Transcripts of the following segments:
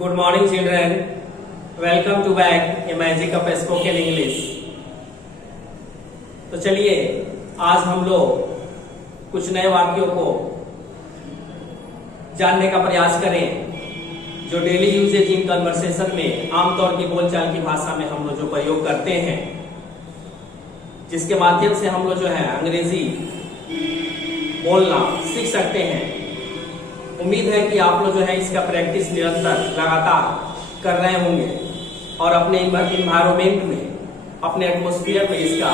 Good morning children. Welcome to back a magic of spoken English. तो चलिए आज हम लोग कुछ नए वाक्यों को जानने का प्रयास करें जो डेली यूजेज इन कन्वर्सेशन में आमतौर की बोलचाल की भाषा में हम लोग जो प्रयोग करते हैं, जिसके माध्यम से हम लोग जो है अंग्रेजी बोलना सीख सकते हैं। उम्मीद है कि आप लोग जो है इसका प्रैक्टिस निरंतर लगातार कर रहे होंगे और अपने इन्वायरमेंट में, अपने एटमॉस्फेयर में इसका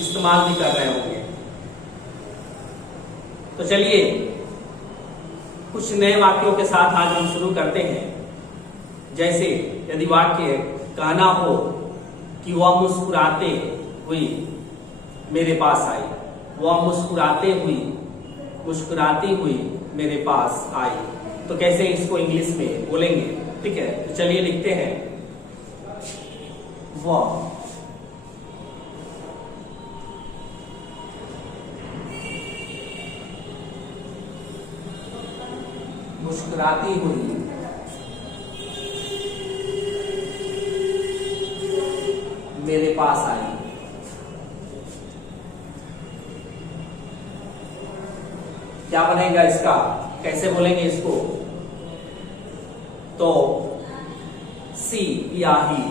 इस्तेमाल भी कर रहे होंगे। तो चलिए कुछ नए वाक्यों के साथ आज हम शुरू करते हैं। जैसे यदि वाक्य कहना हो कि वह मुस्कुराते हुई मेरे पास आई, वह मुस्कुराती हुई मेरे पास आई, तो कैसे इसको इंग्लिश में बोलेंगे? ठीक है, तो चलिए लिखते हैं। वह मुस्कुराती हुई मेरे पास आई। क्या बनेगा इसका? कैसे बोलेंगे इसको? तो सी या ही,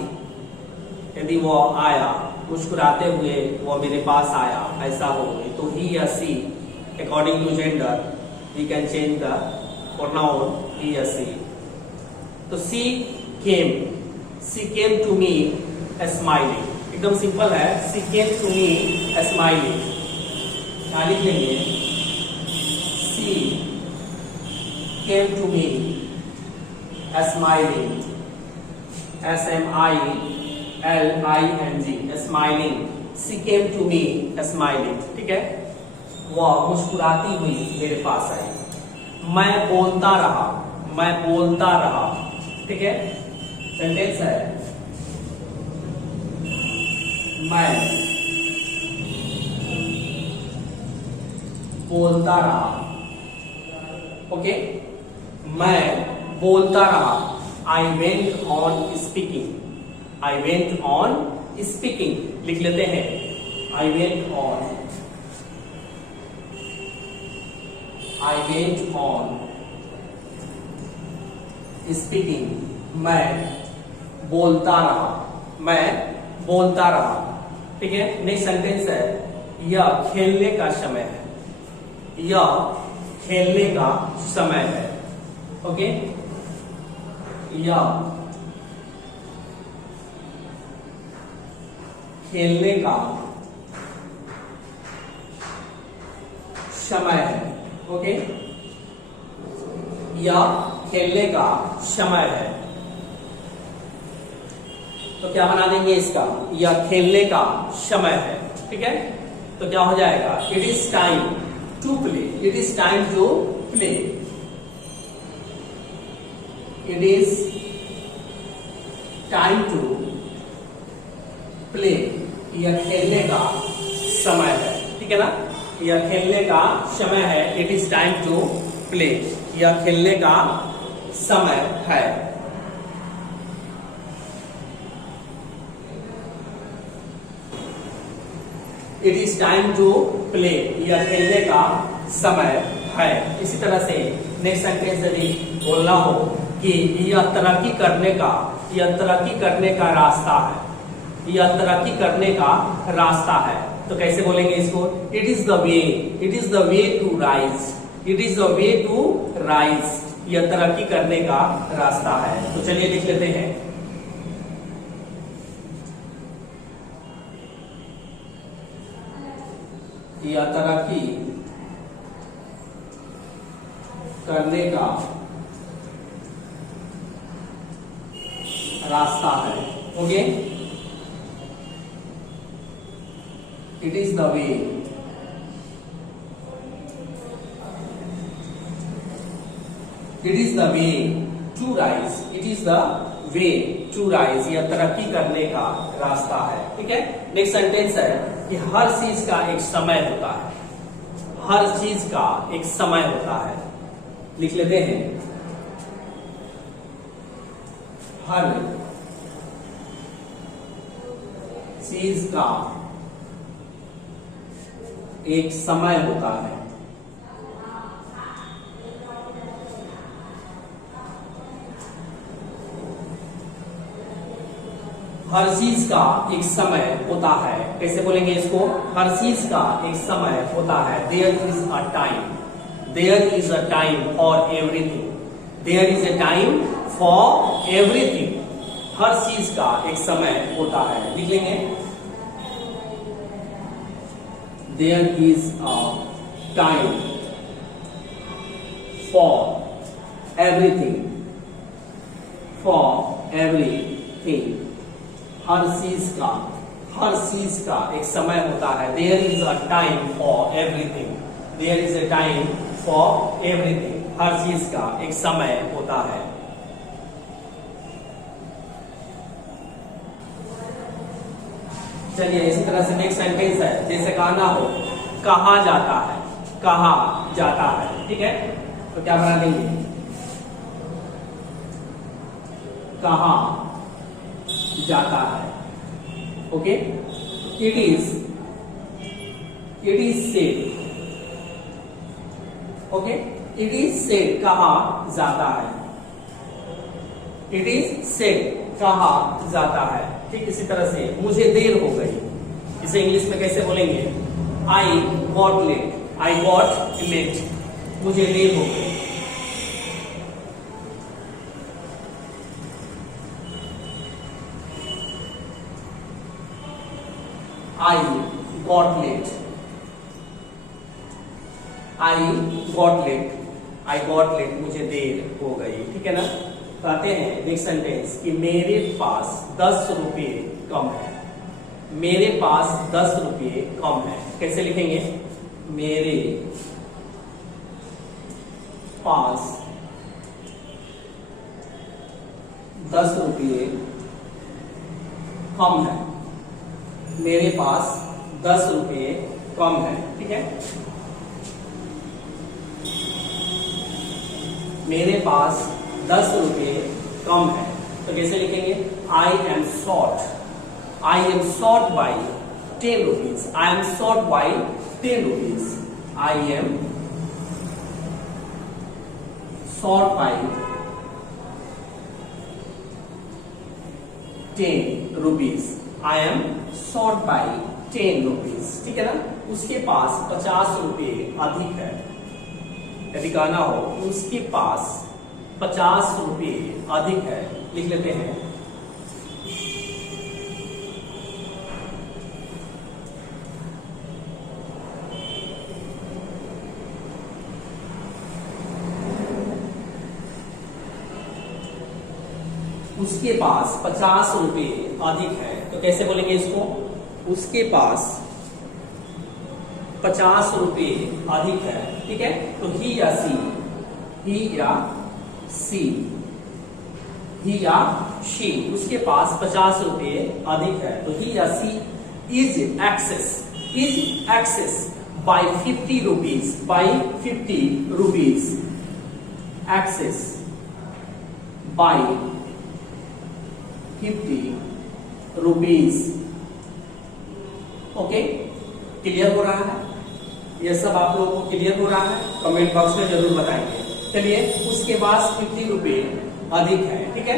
यदि वो आया मुस्कुराते हुए, वो मेरे पास आया, ऐसा हो तो ही या she according to gender we can change the pronoun he या सी। तो she came to me smiling, एकदम सिंपल है। She came to me smiling, क्या लिख देंगे? came to me smiling, SMILING, smiling. She came to me smiling. ठीक है, वह मुस्कुराती हुई मेरे पास आई। मैं बोलता रहा। ठीक है, सेंटेंस है मैं बोलता रहा। ओके, मैं बोलता रहा। I went on speaking, लिख लेते हैं। I went on speaking, मैं बोलता रहा। ठीक है, नेक्स्ट सेंटेंस है यह खेलने का समय है। ओके, या खेलने का समय है। ओके, या खेलने का समय है। तो क्या बना देंगे इसका? या खेलने का समय है। ठीक है, तो क्या हो जाएगा? It is time to play. It is time to play. It is time to play. यह खेलने का समय है। ठीक है ना, यह खेलने का समय है। It is time to play. यह खेलने का समय है। It is time to play. यह खेलने का समय है। इसी तरह से नेक्स्ट सेंटेंस यदि बोलना हो कि यह तरक्की करने का रास्ता है, तो कैसे बोलेंगे इसको? It is the way to rise. यह तरक्की करने का रास्ता है। तो चलिए लिख लेते हैं। यह तरक्की करने का रास्ता है। Okay, it is the way to rise. यह तरक्की करने का रास्ता है। ठीक है, नेक्स्ट सेंटेंस है कि हर चीज का एक समय होता है। हर चीज का एक समय होता है। लिख लेते हैं हर चीज का एक समय होता है। हर चीज का एक समय होता है। कैसे बोलेंगे इसको? हर चीज का एक समय होता है। There is a time. There is a time for everything. There is a time for everything. हर चीज का एक समय होता है। लिख लेंगे, there is a time for everything. For everything, हर चीज का एक समय होता है। There is a time for everything. There is a time for everything, हर चीज का एक समय होता है। चलिए इसी तरह से नेक्स्ट सेंटेंस है, जैसे कहना हो कहा जाता है। कहा जाता है, ठीक है, तो क्या बना देंगे? कहा जाता है। Okay, it is said. Okay, it is said, कहा जाता है। इट इज सेड, कहा जाता है। ठीक इसी तरह से मुझे देर हो गई, इसे इंग्लिश में कैसे बोलेंगे? I got late. I got late, मुझे देर हो गई। I got late. I got late. I got late, मुझे देर हो गई। ठीक है ना? कहते हैं नेक्स्ट सेंटेंस कि मेरे पास 10 रुपये कम है। मेरे पास 10 रुपये कम है। कैसे लिखेंगे? मेरे पास 10 रुपये कम है। मेरे पास 10 रुपये कम है। ठीक है, मेरे पास 10 रुपये कम है, तो कैसे लिखेंगे? I am short. I am short by 10 rupees. I am short by 10 rupees. I am short by 10 rupees. I am short by 10 rupees. ठीक है ना? उसके पास 50 रुपये अधिक है। यदि कहना हो उसके पास 50 रुपये अधिक है, लिख लेते हैं उसके पास 50 रुपये अधिक है, तो कैसे बोलेंगे इसको? उसके पास 50 रुपये अधिक है। ठीक है, तो ही या सी, ही या सी, ही या शी, उसके पास 50 रुपये अधिक है, तो ही या she is excess by 50 rupees. By 50 rupees, excess by 50 rupees. Okay, clear हो रहा है? यह सब आप लोगों को क्लियर हो रहा है? कमेंट बॉक्स में जरूर बताएंगे। चलिए, उसके पास 50 रुपये अधिक है। ठीक है,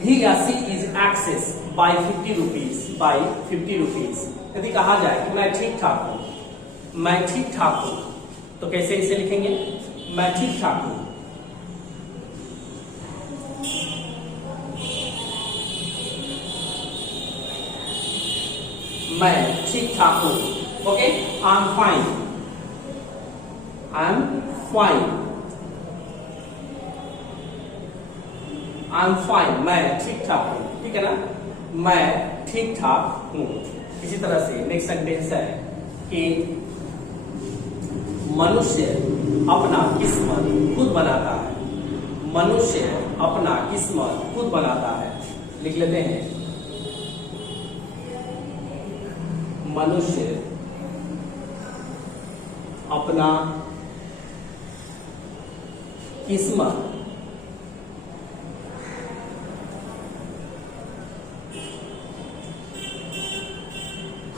ही या she is excess by 50 rupees. By 50 rupees. यदि कहा जाए कि मैं ठीक ठाक हूं, मैं ठीक ठाक हूं, तो कैसे इसे लिखेंगे? मैं ठीक ठाक हूं। मैं ठीक ठाक हूं। Okay, I am fine. I am fine. I am fine, मैं ठीक ठाक हूं। ठीक है ना? मैं ठीक ठाक हूं। इसी तरह से नेक्स्ट सेंटेंस है कि मनुष्य अपना किस्मत खुद बनाता है। मनुष्य अपना किस्मत खुद बनाता है। लिख लेते हैं मनुष्य अपना किस्मत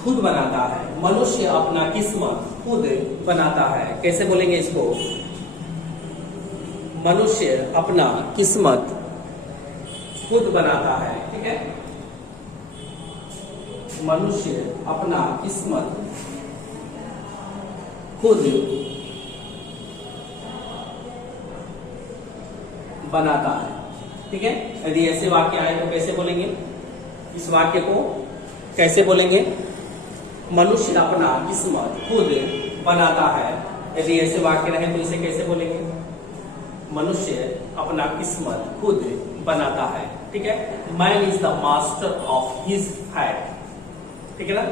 खुद बनाता है। मनुष्य अपना किस्मत खुद बनाता है। कैसे बोलेंगे इसको? मनुष्य अपना किस्मत खुद बनाता है। ठीक है, मनुष्य अपना किस्मत खुद बनाता है। ठीक है, यदि ऐसे वाक्य आए तो कैसे बोलेंगे? इस वाक्य को कैसे बोलेंगे? मनुष्य अपना किस्मत खुद बनाता है। यदि ऐसे वाक्य रहे तो इसे कैसे बोलेंगे? मनुष्य अपना किस्मत खुद बनाता है। ठीक है, man is the master of his head. ठीक है ना,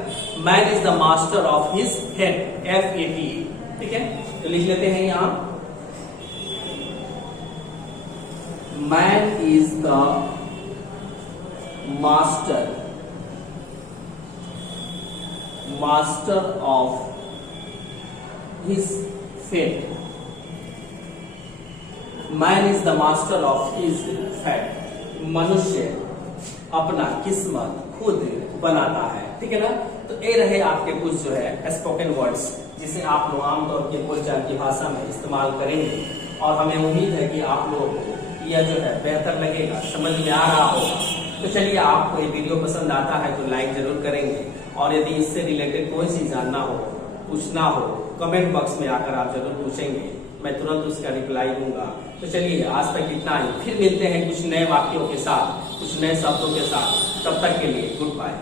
man is the master of his head, FAT। ठीक है, तो लिख लेते हैं यहां, man is the master of his fate. Man is the master of his fate. मनुष्य अपना किस्मत खुद बनाता है। ठीक है ना, तो ये रहे आपके कुछ जो है स्पोकन वर्ड्स, जिसे आप लोग आमतौर के बोलचाल की भाषा में इस्तेमाल करेंगे। और हमें उम्मीद है कि आप लोगों को यह जो है बेहतर लगेगा, समझ में आ रहा होगा। तो चलिए, आपको ये वीडियो पसंद आता है तो लाइक जरूर करेंगे, और यदि इससे रिलेटेड कोई चीज जानना हो, पूछना हो, कमेंट बॉक्स में आकर आप जरूर पूछेंगे, मैं तुरंत उसका रिप्लाई दूंगा। तो चलिए, आज तक इतना ही। फिर मिलते हैं कुछ नए वाक्यों के साथ, कुछ नए शब्दों के साथ। तब तक के लिए गुड बाय।